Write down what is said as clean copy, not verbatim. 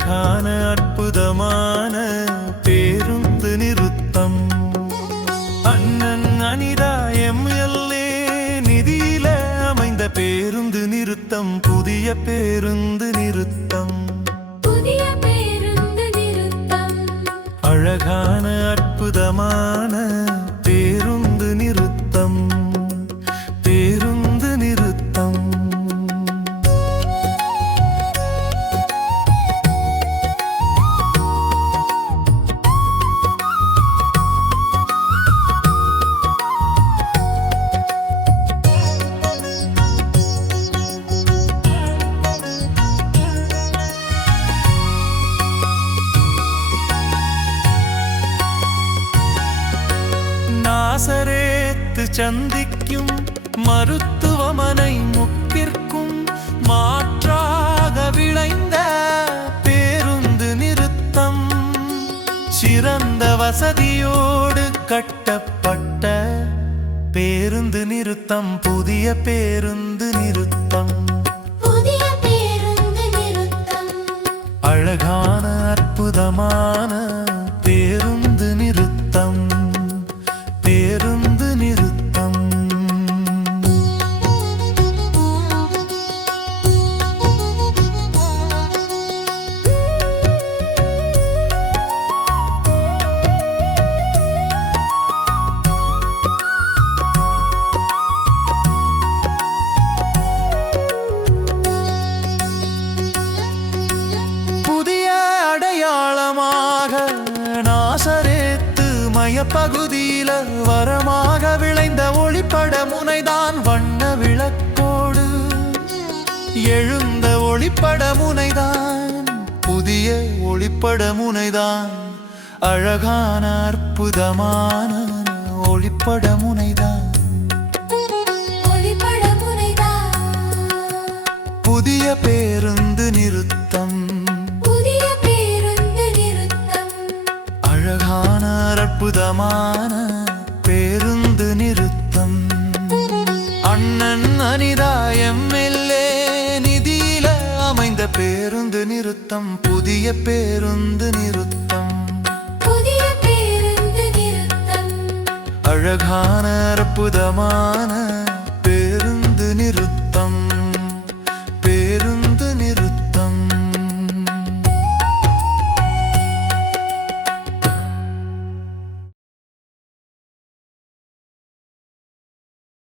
அழகான அற்புதமான பேருந்து நிறுத்தம். அண்ணன் அனிதா எம்எல்ஏ நிதியில அமைந்த பேருந்து நிறுத்தம். புதிய பேருந்து நிறுத்தம். புதிய பேருந்து நிறுத்தம். அழகான அற்புதமான பேருந்து நிறுத்தம். பேருந்து நிறுத்தம். நாசரேத்து சந்திக்கும் மருத்துவமனை முக்கிற்கும் மாற்றாக விளைந்த பேருந்து நிறுத்தம். சிறந்த வசதியோடு கட்டப்பட்ட பேருந்து நிறுத்தம். புதிய பேருந்து நிறுத்தம். புதிய பேருந்து நிறுத்தம். அழகான அற்புதமான பேருந்து நிறுத்தம். பேருந்து நிறுத்தம். புதிய அடையாளமாக நாசரேத்து மையப்பகுதியில வரமாக விளைந்த ஒளிப்பட முனைதான். வண்ண விளக்கோடு எழுந்த ஒளிப்பட முனைதான். புதிய ஒளிப்பட முனைதான். அழகான அற்புதமான ஒளிப்பட முனைதான். ஒளிப்பட முனைதான். புதிய பேருந்து நிறுத்தம். புதிய பேருந்து நிறுத்தம். அழகான அற்புதமான பேருந்து நிறுத்தம். அண்ணன் அனிதா எம்எல்ஏ நிதியில அமைந்த பேருந்து நிறுத்தம். புதிய பேருந்து நிறுத்தம். புதிய பேருந்து நிறுத்தம். அழகான அற்புதமான